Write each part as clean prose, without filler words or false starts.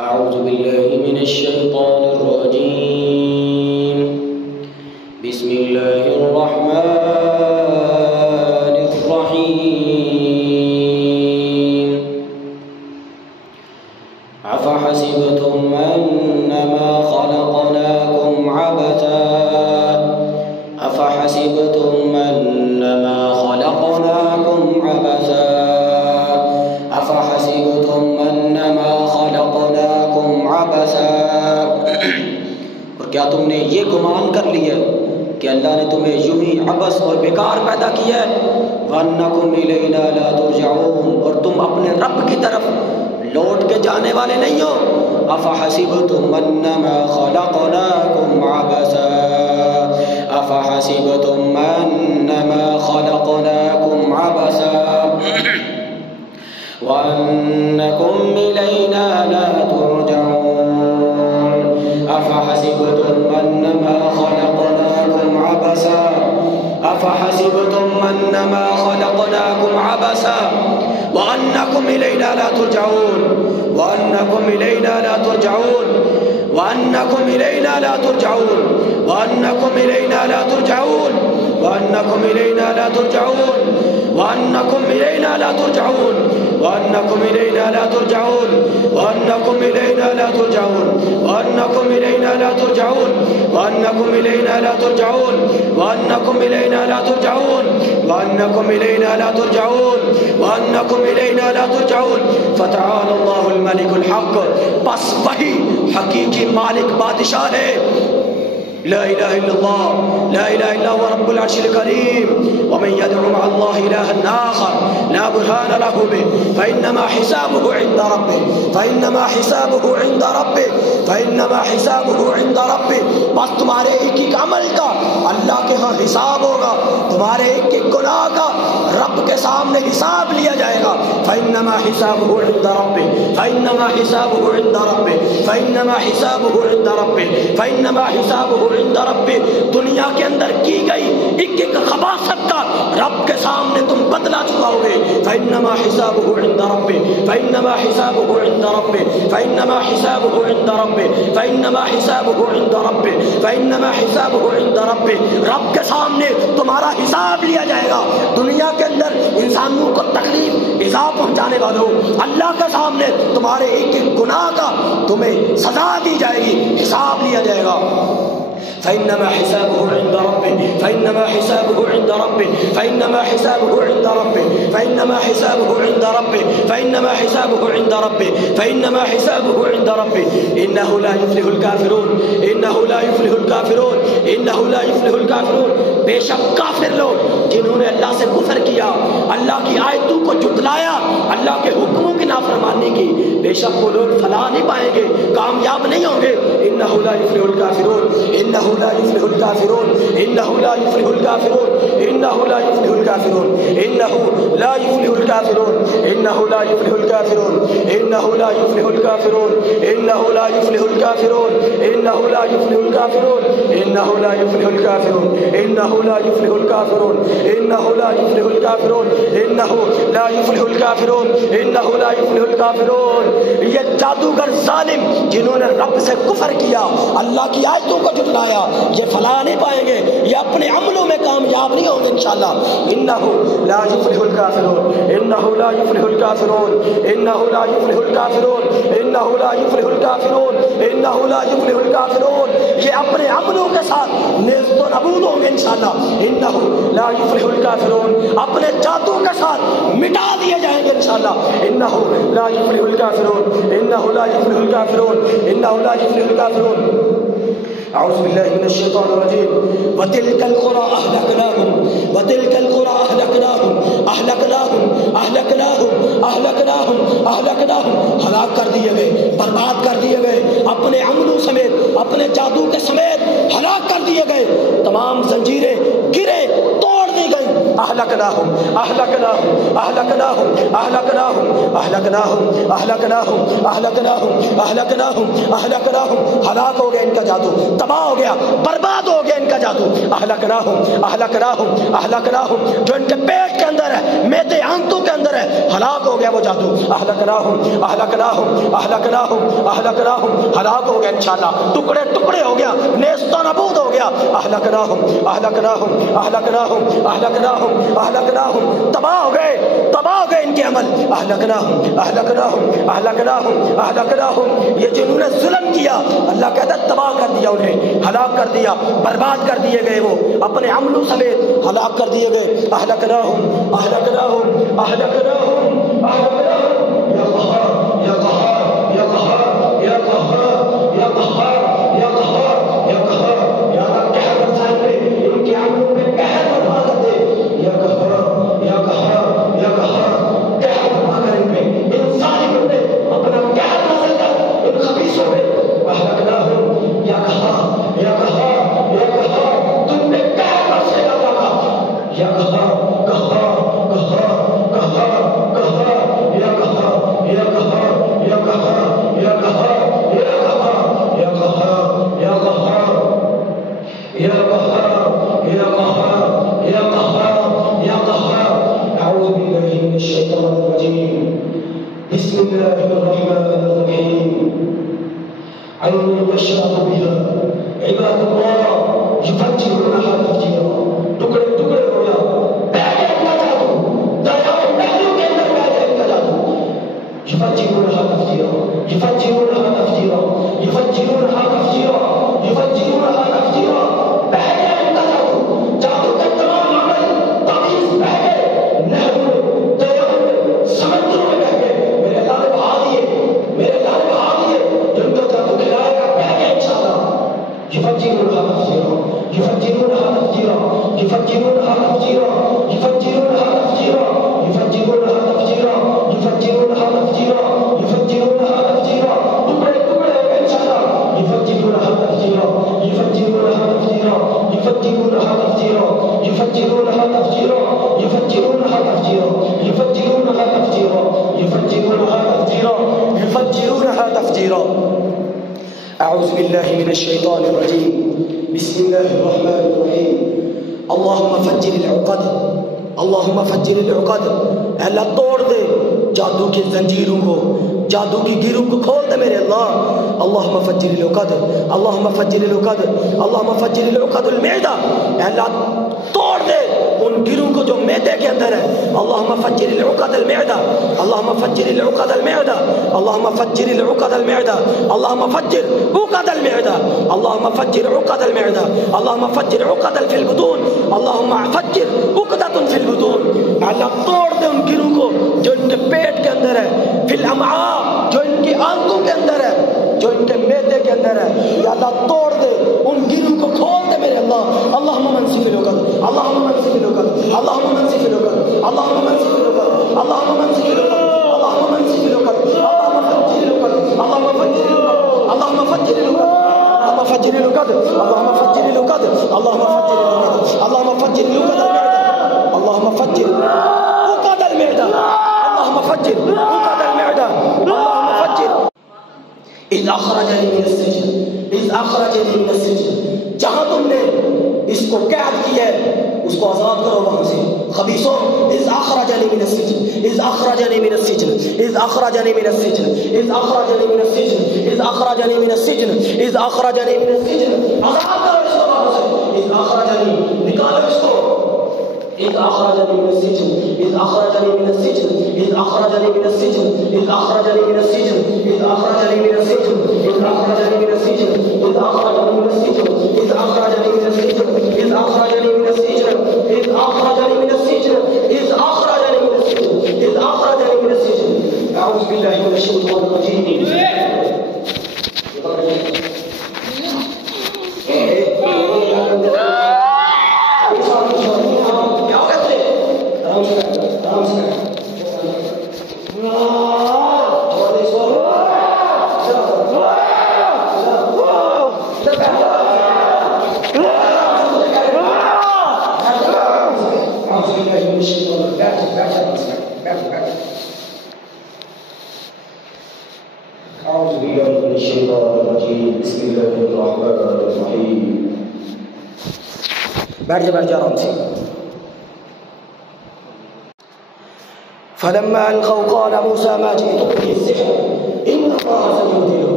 أعوذ بالله من الشيطان الرجيم بسم الله الرحمن الرحيم أفحسبتم أنما خلقناكم عبثا أفحسبتم أنما خلقناكم عبثا أفحسبتم أنما خلقناكم عبثا اور کیا تم نے یہ گمان کر لیا کہ اللہ نے تمہیں یوں ہی عبث اور بیکار پیدا کیا ہے وَأَنَّكُمْ إِلَيْنَا لَا تُرْجَعُونَ اور تم اپنے رب کی طرف لوٹ کے جانے والے نہیں ہو أَفَحَسِبْتُمْ أَنَّمَا خَلَقْنَاكُمْ عَبَثًا أَفَحَسِبْتُمْ أَنَّمَا خَلَقْنَاكُمْ عَبَثًا وَأَنَّكُمْ إِلَيْنَا لَا تُرْجَعُونَ أَفَحَسِبْتُمْ أَنَّمَا خَلَقْنَاكُمْ عَبَثًا أَفَحَسِبْتُمْ أَنَّمَا خَلَقْنَاكُمْ عَبَثًا وَأَنَّكُمْ إِلَيْنَا لَا تُرْجَعُونَ وَأَنَّكُمْ إِلَيْنَا لَا تُرْجَعُونَ وَأَنَّكُمْ إِلَيْنَا لَا تُرْجَعُونَ وَأَنَّكُمْ إِلَيْنَا لَا تُرْجَعُونَ وَأَنَّكُمْ إِلَيْنَا لَا تُرْجَعُونَ وَأَنَّكُمْ إِلَيْنَا لَا تُرْجَعُونَ وَأَنَّكُمْ إِلَيْنَا لَا تُرْجَعُونَ وَأَنَّكُمْ إِلَيْنَا لَا تُرْجَعُونَ وَأَنَّكُمْ إِلَيْنَا لَا تُرْجَعُونَ وَأَنَّكُمْ إِلَيْنَا لَا تُرْجَعُونَ وَأَنَّكُمْ إِلَيْنَا لَا تُرْجَعُونَ وَأَنَّكُمْ إِلَيْنَا لَا تُرْجَعُونَ وَأَنَّكُمْ إِلَيْنَا لَا تُرْجَعُونَ فَتَعَالَى اللَّهُ الْمَلِكُ الْحَقُّ بس وہی حقیقی مالک بادشاہ ہے لا الہ الا اللہ لا الہ الا هو رب العرش الکریم ومن يدعو مع الله الها آخر لا برهان له به فانما حسابه عند ربه فانما حسابه عند ربه فانما حسابه عند ربه بس تمہارے ایک ایک عمل کا اللہ کے ہاں حساب ہوگا تمہارے ایک ایک گناہ کا رب کے سامنے حساب لیا جائے گا فانما حسابه عند ربه فانما حسابه عند ربه فانما حسابه عند ربه فانما حسابه عند ربه دنیا کے اندر کی گئی ایک ایک خباثت کا رب کے سامنے تم بدلا چکاؤ گے فانما حسابه عند ربه فانما حسابه عند ربه فانما حسابه عند ربه فانما حسابه عند ربه فانما حسابه عند ربه رب کے سامنے تمہارا حساب لیا جائے گا دنیا کے اندر انسانوں کو تکلیف ایذا پہنچانے والوں اللہ کے سامنے تمہارے ایک ایک گناہ کا تمہیں سزا دی جائے گی حساب لیا جائے گا فإنما حسابه عند ربه فإنما حسابه عند ربه فإنما حسابه عند ربه فإنما حسابه عند ربه فإنما حسابه عند ربه فإنما حسابه عند ربه إنه لا يفلح الكافرون إنه لا يفلح الكافرون إنه لا يفلح الكافرون بے شک کافر لوگ جنہوں نے اللہ سے کفر کیا اللہ کی آیتوں کو جھٹلایا اللہ کے حکموں کی نافرمانی کی بے شک وہ لوگ فلاح نہیں پائیں گے کامیاب نہیں ہوں گے إنه لا يفلح الكافرون إنه لا يفلح الكافرون إنه لا يفلح الكافرون إنه لا يفلح الكافرون إنه لا يفلح الكافرون إنه لا يفلح الكافرون إنه لا يفلح الكافرون إنه لا يفلح الكافرون إنه لا يفلح الكافرون إنه لا يفلح الكافرون إنه لا يفلح الكافرون إنه لا يفلح الكافرون إنه لا يفلح الكافرون إنه لا يفلح الكافرون یہ جادوگر ظالم جنہوں نے رب سے کفر کیا اللہ کی آیتوں کو جھٹلایا یہ فلاح نہیں پائیں گے یہ اپنے عملوں میں کامیاب نہیں ہوں گے انشاءاللہ انه لا يفلح الكافرون انه لا يفلح الكافرون انه لا يفلح الكافرون انه لا يفلح الكافرون انه لا يفلح الكافرون یہ اپنے عملوں کے ساتھ نیست و نابود ہوں گے انشاءاللہ انه لا يفلح الكافرون اپنے جادو کے ساتھ مٹا دیے جائیں گے انشاءاللہ انه لا يفلح الكافرون انه لا يفلح الكافرون انه لا يفلح الكافرون اعوذ باللہ من الشیطان الرجیم وتلك القرى اهلكناهم وتلك القرى اهلكناهم اهلكناهم اهلكناهم اهلكناهم اهلكناهم ہلاک کر دیے گئے برباد کر دیے گئے اپنے عملوں سمیت اپنے جادو کے سمیت ہلاک کر دیے گئے تمام زنجیریں گرے توڑ دی گئی أهلكناهم أهلكناهم أهلكناهم أهلكناهم أهلكناهم أهلكناهم أهلكناهم أهلكناهم أهلكناهم ہلاک ہو گیا ان کا جادو، تباہ ہو گیا، برباد ہو گیا ان کا جادو. أهلكناهم أهلكناهم أهلكناهم جو ان کے پیٹ کے اندر ہے، میدے آنتوں کے اندر ہے، ہلاک ہو گیا وہ جادو. أهلكناهم أهلكناهم أهلكناهم أهلكناهم ہلاک ہو گیا انشاءاللہ، ٹکڑے ٹکڑے ہو گیا، نیست و نابود ہو گیا. أهلكناهم أهلكناهم أهلكناهم أهلكناهم أهلكناهم تباہ ہو گئے، تباہ ہو گئے ان کے عمل. أهلكناهم أهلكناهم أهلكناهم أهلكناهم یہ جنہوں نے ظلم کیا اللہ کہتا ہے تباہ کر دیا، انہیں ہلاک کر دیا، برباد کر دیے گئے، وہ اپنے عملوں سمیت ہلاک کر دیے گئے. أهلكناهم أهلكناهم أهلكناهم أهلكناهم یا قہار یا قہار یا قہار یا قہار یا قہار یا قہار یا قہار یا قہر مسائل پہ ان کے عملوں پہ قہر برپا کر دے. یا قہار یا قہار یا قہار قہر برپا کر ان پہ، ان ظالموں پہ اپنا قہر نازل کر ان خبیثوں پہ. أهلكناهم یا قہار یا قہار یا قہار تم پہ قہر برسے گا پاکا. یا قہار قہار قہار قہار قہار یا قہار یا قہار یا قہار یا قہار یا قہار یا قہار یا قہار یا قہار یا قہار یا قہار یا قہار. أعوذ بالله من الشيطان الرجيم. بسم الله الرحمن الرحيم. عين يشرب بها عباد الله يفجرونها تفجيرا. ٹکڑے ٹکڑے ہو گیا، بہ گیا ان کا جادو، دریاؤں نہروں کے اندر بہ گیا ان کا جادو. يفجرونها تفجيرا يفجرونها تفجيرا يفجرونها تفجيرا يفجرونها تفجيرا. بہ گیا ان کا جادو، جادو کے تمام عمل تعویذ بہ گئے، نہروں میں، دریاؤں میں، سمندروں میں بہ گئے. میرے اللہ نے بہا دیے، میرے اللہ نے بہا دیے، جن کا جادو کھلائے گا بہ گیا انشاءاللہ. يفجرونها تفجيرا يفجرونها تفجيرا يفجرونها تفجيرا يفجرونها تفجيرا يفجرونها تفجيرا يفجرونها تفجيرا يفجرونها تفجيرا. ٹکڑے ٹکڑے ہو گئے انشاءاللہ. يفجرونها تفجيرا يفجرونها تفجيرا يفجرونها تفجيرا يفجرونها تفجيرا يفجرونها تفجيرا يفجرونها تفجيرا يفجرونها تفجيرا يفجرونها تفجيرا. أعوذ بالله من الشيطان الرجيم. بسم الله الرحمن الرحيم. اللهم فجر العقد اللهم فجر العقد. اللہ توڑ دے جادو کی زنجیروں کو، جادو کی گیروں کو کھول دے میرے اللہ. اللهم فجر العقد اللهم فجر العقد اللهم فجر العقد المعدة. اللہ توڑ دے ان گیروں کو جو معدے کے اندر ہے. اللهم فجر العقد المعدة اللهم فجر العقد المعدة اللهم فجر العقد المعدة اللهم فجر عقد المعدة اللهم فجر عقد المعدة اللهم فجر عقد في البطون اللهم فجر عقدة في البطون. اللہ توڑ دے ان گیروں کو جو ان کے پیٹ کے اندر ہے، فی الامعاء جو ان کی آنتوں کے اندر ہے، جو ان کے معدے کے اندر ہے. یا اللہ توڑ دے ان گیروں کو، کھول دے میرے اللہ. اللهم منسف العقد اللهم منسف العقد اللهم منسف العقد اللهم منسف العقد اللهم منسف العقد اللهم منسف العقد اللهم فجر العقد اللهم فجر العقد اللهم فجر العقد اللهم فجر العقد اللهم فجر العقد اللهم فجر العقد اللهم فجر العقد اللهم فجر عقد المعدة اللهم فجر عقد المعدة اللهم فجر. إذ أخرجني من السجن إذ أخرجني من السجن. جہاں تم نے اس کو قید کیا ہے اس کو آزاد کرو وہاں سے. خبیثوں إذ أخرجني من السجن إذ أخرجني من السجن إذ أخرجني من السجن إذ أخرجني من السجن إذ أخرجني من السجن إذ أخرجني من السجن. آزاد کرو اس کو وہاں سے. إذ أخرجني نکالو اس کو. إذ أخرجني من السجن إذ أخرجني من السجن إذ أخرجني من السجن إذ أخرجني من السجن إذ أخرجني من السجن إذ أخرجني من السجن إذ أخرجني من السجن إذ أخرجني من السجن إذ أخرجني من السجن إذ أخرجني من السجن إذ أخرجني من السجن إذ أخرجني من السجن. أعوذ بالله من الشيطان الرجيم. أعوذ بالله من الشيطان الرجيم بسم الله الرحمن الرحيم. بیٹھ جا آرام سے. فلما ألقوا قال موسى ما جئتم به السحر إن الله سيبطله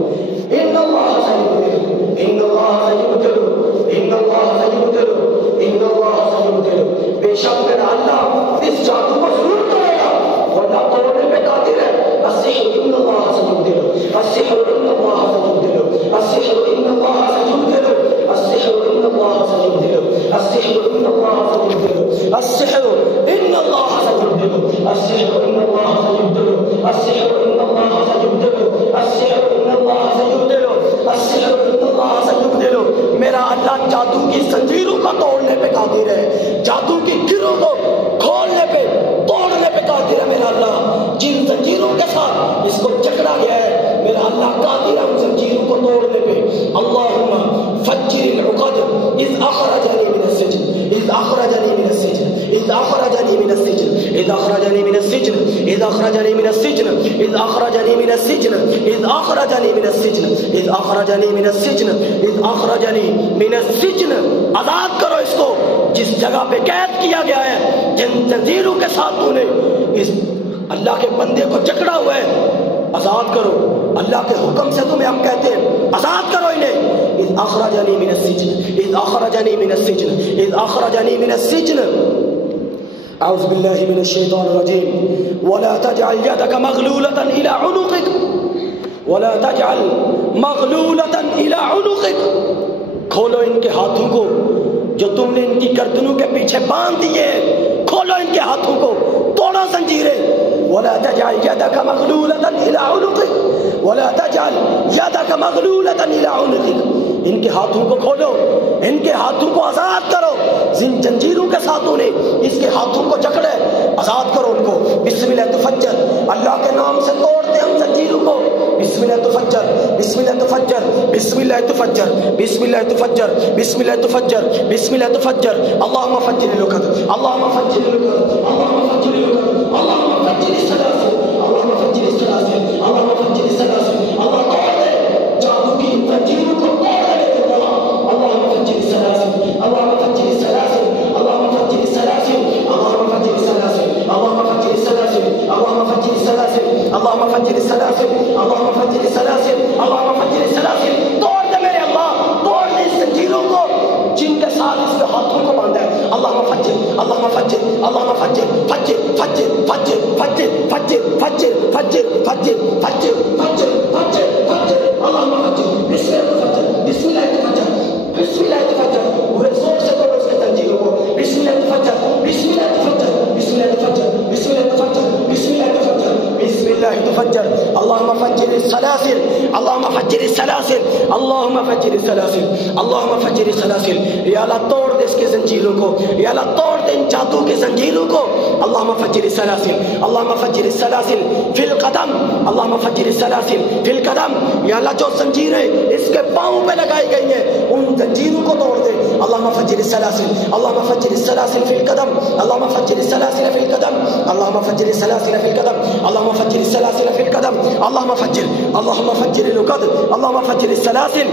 إن الله سيبطله إن الله سيبطله إن الله سيبطله إن الله سيبطله. بے شک میرا اللہ اس جادو کو ضرور کرے گا ورنہ توڑنے پہ قادر ہے. السحر إن الله سيبطله السحر إن الله سيبطله السحر إن الله سيبطله السحر إن الله سيبطله السحر إن الله سيبطله السحر إن الله سيبطله السحر إن الله سيبطله السحر إن الله سيبطله السحر إن الله سيبطله السحر إن الله سيبطله. میرا اللہ جادو کی زنجیروں کو توڑنے پہ قادر ہے, جادو کی گروں کو کھولنے پہ توڑنے پہ قادر ہے. میرا اللہ جن زنجیروں کے ساتھ اس کو جکڑا گیا ہے میرا اللہ قادر ہے ان زنجیروں کو توڑنے پہ. اللہم فجر العقد اذ اخرجنی من السجن اذ اخرجنی من السجن اذ اخرجنی من السجن اذ اخرجنی من السجن اذ اخرجنی من السجن اذ اخرجنی من السجن اذ اخرجنی من السجن اذ اخرجنی من السجن اذ اخرجنی من السجن. آزاد کرو اس کو جس جگہ پہ قید کیا گیا ہے, جن زنجیروں کے ساتھ تو نے اس اللہ کے بندے کو جکڑا ہوا ہے, آزاد کرو. اللہ کے حکم سے تمہیں ہم کہتے ہیں آزاد کرو انہیں. اذ اخرجنی من السجن اذ اخرجنی من السجن اذ اخرجنی من السجن. اعوذ باللہ من الشیطان الرجیم. ولا تجعل يدك مغلولة الى عنقك ولا تجعل مغلولة الى عنقك. کھولو ان کے ہاتھوں کو جو تم نے ان کی گردنوں کے پیچھے باندھ دیے, کھولو ان کے ہاتھوں کو, توڑو زنجیریں. ولا تجعل يدك مغلولة الى عنقك ولا تجعل يدك مغلولة الى عنقك. ان کے ہاتھوں کو کھولو, ان کے ہاتھوں کو آزاد کرو. جن زنجیروں کے ساتھوں نے اس کے ہاتھوں کو جکڑے آزاد کرو ان کو. بسم اللہ تفجر, اللہ کے نام سے توڑتے ہم زنجیروں کو. بسم اللہ تفجر بسم اللہ تفجر بسم اللہ تفجر بسم اللہ تفجر بسم اللہ تفجر بسم اللہ تفجر. اللہم فجر العقد اللہم فجر العقد اللہم فجر العقد اللہم فجر السلاسل اللہم فجر السلاسل اللہم فجر السلاسل. اللہ توڑ دے جادو کی زنجیروں کو, توڑ دے اللہ. اللہم فجر السلاسل اللہم فجر السلاسل اللہم فجر السلاسل اللہم فجر السلاسل اللہم فجر السلاسل اللہم فجر السلاسل اللہم فجر السلاسل اللہم فجر السلاسل اللہم فجر السلاسل. توڑ دے میرے اللہ, توڑ دے اس زنجیروں کو جن کے ساتھ اس کے ہاتھوں کو باندھا ہے. اللہم فجر اللہم فجر اللہم فجر فجر فجر فجر فجر فجر فجر فجر فجر فجر فجر فجر فجر. اللہم فجر بسم اللہ فجر بسم اللہ فجر بسم اللہ فجر. وہ زور سے توڑو اس کے زنجیروں کو. بسم اللہ فجر بسم اللہ فجر بسم اللہ فجر بسم اللہ فجر بسم اللہ فجر بسم اللہ تفجر. اللہم فجر السلاسل اللہم فجر السلاسل اللہم فجر السلاسل اللہم فجر السلاسل. یا اللہ توڑ دے اس کے زنجیروں کو, یا اللہ توڑ دے ان جادو کے زنجیروں کو. اللہم فجر السلاسل اللہم فجر السلاسل فی القدم اللہم فجر السلاسل فی القدم. یا اللہ جو زنجیریں اس کے پاؤں پہ لگائی گئی ہیں ان زنجیروں کو توڑ دے. اللہم فجر السلاسل اللہم فجر السلاسل فی القدم اللہم فجر السلاسل فی القدم اللہم فجر السلاسل فی القدم اللہم فجر السلاسل فی القدم اللہم فجر العقد اللہم فجر السلاسل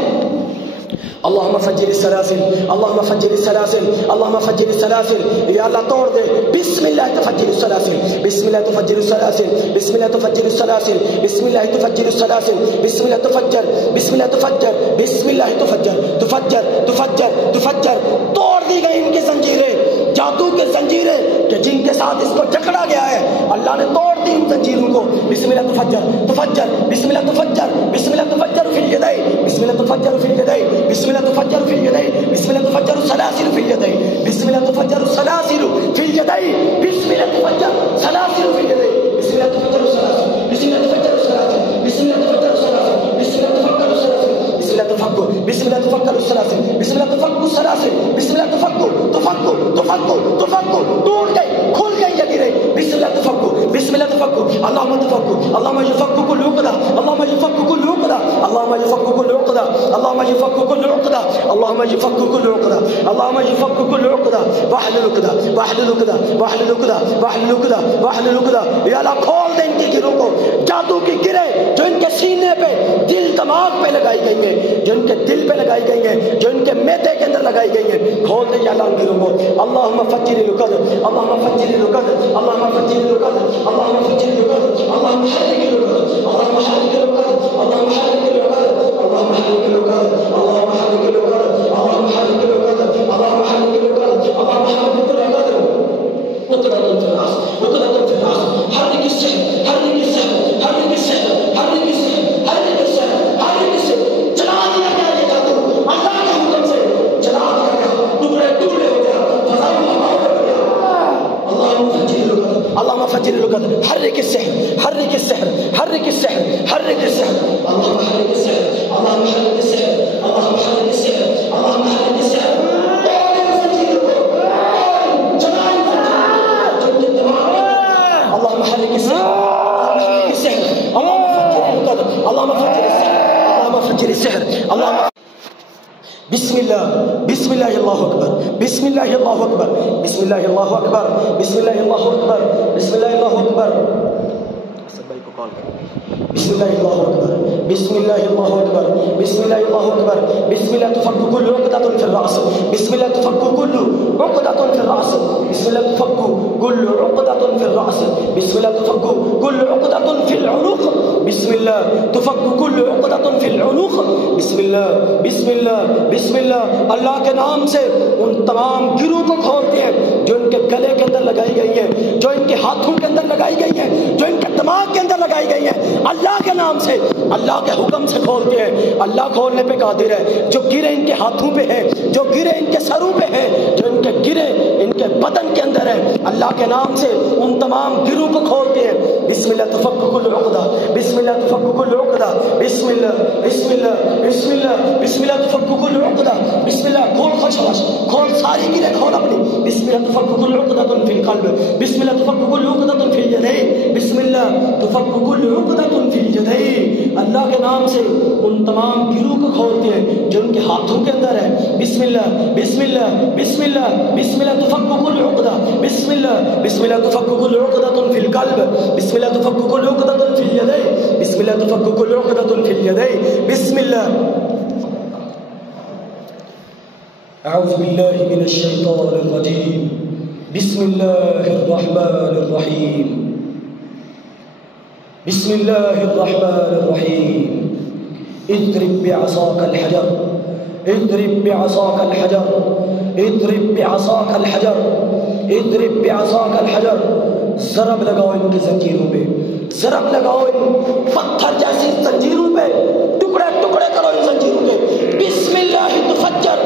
اللہم فجر السلاسل اللہم فجر السلاسل اللہم فجر السلاسل. یا اللہ توڑ دے. بسم اللہ تفجر السلاسل بسم اللہ تفجر السلاسل بسم اللہ تفجر السلاسل بسم اللہ تفجر السلاسل بسم اللہ تفجر بسم اللہ تفجر بسم اللہ تفجر تفجر تفجر تفجر. توڑ دی گئی ان کی زنجیریں, جادو کے زنجیریں کہ جن کے ساتھ اس کو جکڑا گیا ہے, اللہ نے توڑ دی ان زنجیروں کو. بسم اللہ تفجر تفجر بسم اللہ تفجر بسم اللہ تفجر فی الیدین بسم اللہ تفجر فی الیدین بسم اللہ تفجر فی الیدین بسم اللہ تفجر السلاسل فی الیدین بسم اللہ تفجر السلاسل فی الیدین بسم اللہ تفجر السلاسل فی الیدین بسم اللہ تفجر السلاسل بسم اللہ تفجر السلاسل بسم اللہ تفجر السلاسل بسم اللہ تفجر السلاسل بسم اللہ تفکر بسم اللہ تفکر السلاسل بسم اللہ تفکر السلاسل بسم اللہ تفکر تفکر تفکر تفکر. ٹوٹ گئی, کھل گئی یا گرے. بسم اللہ تفکر بسم اللہ تفکر اللہم تفکر اللہم یفک کل عقدہ اللہم یفک کل عقدہ اللہم یفک کل عقدہ اللہم یفک کل عقدہ اللہم یفک کل عقدہ اللہم یفک کل عقدہ واحلل عقدہ واحلل عقدہ واحلل عقدہ واحلل عقدہ واحلل عقدہ. یا اللہ کھول دے ان کی گروں کو, جادو کی گرے جو ان کے سینے پہ دل دماغ پہ لگائی گئی ہیں، جو ان کے دل پہ لگائی گئی ہیں، جو ان کے میدے کے اندر لگائی گئی ہیں، کھول دے یا اللہ ان دلوں کو۔ اللہم فجر القدر، اللہم فجر القدر، اللہم فجر القدر، اللہم فجر القدر، اللہم حرک القدر، اللہم حرک القدر، اللہم حرک القدر، اللہم حرک القدر، اللہم حرک القدر، اللہم حرک القدر، اللہم حرک القدر، اللہم حرک القدر، وقدرة في العصر، وقدرة في العصر، حرك السحر، حرك السحر، حرك السحر، حرك السحر، حرك السحر، حرك السحر، چلا دیا گیا یہ جادو اللہ کے حکم سے، چلا دیا گیا، ٹکڑے ٹکڑے ہو گیا، فضائی ہواؤں میں ہو گیا۔ اللہم فجر القدر، اللہم فجر القدر، حرک السحر، حرک السحر، حرک السحر، حرک السحر، اللہم حرک السحر، اللہم حرک السحر، اللہم حرک السحر، اللہم حرک السحر، اللهم حرك السحر، حرك السحر، اللهم فجر القدر، اللهم فجر السحر، اللهم فجر السحر، اللهم بسم الله، بسم الله الله اكبر، بسم الله الله اكبر، بسم الله الله اكبر، بسم الله الله اكبر، بسم الله الله اكبر، بسم الله الله اكبر، بسم الله الله اكبر، بسم الله الله اكبر، بسم الله تفك كل عقدة في الرأس، بسم الله تفك كل عقدة في الرأس، بسم الله تفك كل عقدة في الرأس، بسم الله تفك كل عقدة في العنق، بسم الله تفك كل عقدة في العنق، بسم الله بسم الله بسم الله، اللہ کے نام سے ان تمام گروہ کو کھولتے ہیں جو ان کے گلے کے اندر لگائی گئی ہیں، جو ان کے ہاتھوں کے اندر لگائی گئی ہیں، جو ان کے دماغ کے اندر لگائی گئی ہیں، اللہ کے نام سے، اللہ کے حکم سے کھولتے ہیں۔ اللہ کھولنے پہ قادر ہے، جو گرے ان کے ہاتھوں پہ ہے، جو گرے ان کے سروں پہ ہے، جو ان کے گرے ان کے بدن کے اندر ہے، اللہ کے نام سے ان تمام گروہ کو کھولتے ہیں۔ بسم اللہ تفک کل عقدہ، بسم اللہ تفک کل عقدہ، بسم اللہ بسم اللہ بسم اللہ بسم اللہ تفک کل عقدہ، بسم اللہ کھول خشخش، کھول ساری گرے کھول اپنی، بسم اللہ تفک کل عقدہ فی القلب، بسم اللہ تفک کل عقدہ فی الیدین، بسم اللہ تفک کل عقدہ فی الیدین، اللہ کے نام سے ان تمام گروہ کو کھولتے ہیں جو ان کے ہاتھوں کے اندر ہے۔ بسم اللہ بسم اللہ بسم اللہ بسم اللہ تفک کل عقدہ، بسم اللہ بسم اللہ تفک کل عقدہ فی القلب، بسم اللہ تفک کل عقدہ فی الیدین، بسم اللہ تفک کل عقدہ فی الیدین، بسم اللہ۔ اعوذ باللہ من الشیطان الرجیم، بسم اللہ الرحمن الرحیم، بسم اللہ الرحمن الرحیم، اضرب بعصاک الحجر، اضرب بعصاک الحجر، اضرب بعصاک الحجر، اضرب بعصاک الحجر، ضرب لگاؤ ان کی زنجیروں پہ، ضرب لگاؤ ان پتھر جیسی زنجیروں پہ، ٹکڑے ٹکڑے کرو ان زنجیروں کے۔ بسم اللہ تفجر،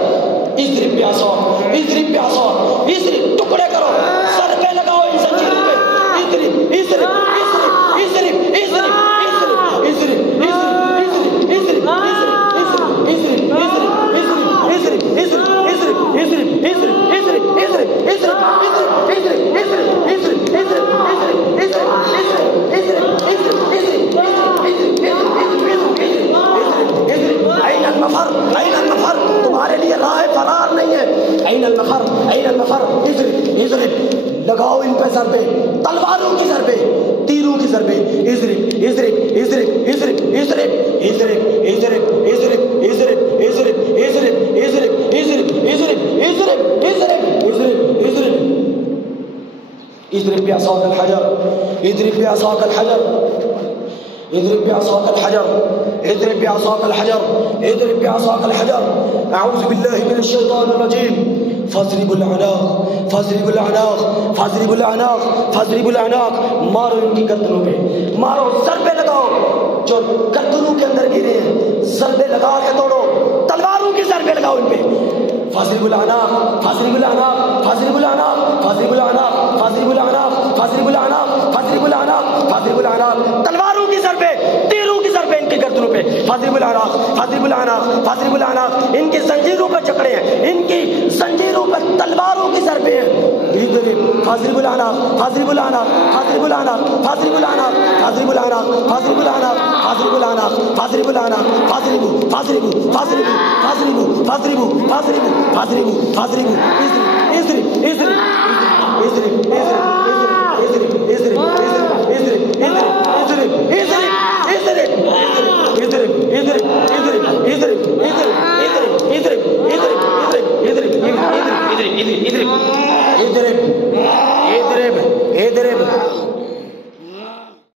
اضرب بعصاک، اضرب بعصاک، اضرب ٹکڑے کرو، سر پہ لگاؤ ان زنجیروں پہ، اضرب اضرب اضرب اضرب اضرب اضرب اضرب این المفر، تمہارے لیے راہ فرار نہیں ہے۔ این المفر، این المفر، اضرب اضرب، لگاؤ ان پہ ضربے، تلواروں کی ضربے، تیروں کی ضربے، اضرب اضرب اضرب اضرب اضرب اضرب اضرب اضرب اضرب اضرب اضرب اضرب اضرب اضرب اضرب اضرب اضرب اضرب اضرب بعصاك الحجر، اضرب بعصاك الحجر، اضرب بعصاك الحجر، اضرب بعصاك الحجر، اضرب بعصاك الحجر۔ اعوذ باللہ من الشیطان الرجیم، فاضرب الاعناق، فاضرب الاعناق، فاضرب الاعناق، فاضرب الاعناق، مارو ان کی گردنوں پہ، مارو، ضربے لگاؤ جو گردنوں کے اندر گرے ہیں، ضربے لگا کے توڑو، تلواروں کی ضربے لگاؤ ان پہ۔ فاضرب الاعناق، فاضرب الاعناق، فاضرب الاعناق، فاضرب الاعناق، فاضرب الاعناق، فاضرب الاعناق، فاضرب الاعناق، فاضرب الاعناق، تلواروں کی ضربے، تیروں کی ضربے ان کی گردنوں پہ۔ فاضرب الاعناق، فاضرب الاعناق، فاضرب الاعناق، ان کی زنجیروں پر جکڑے ہیں، ان کی زنجیروں پر تلواروں کی ضربے ہیں۔ فاضرب الاعناق، فاضرب الاعناق، فاضرب الاعناق، فاضرب الاعناق، فاضرب الاعناق، فاضرب الاعناق، فاضرب الاعناق، فاضرب الاعناق، فاضرب فاضرب فاضرب فاضرب فاضرب فاضرب فاضرب فاضرب اضرب اضرب اضرب اضرب اضرب اضرب اضرب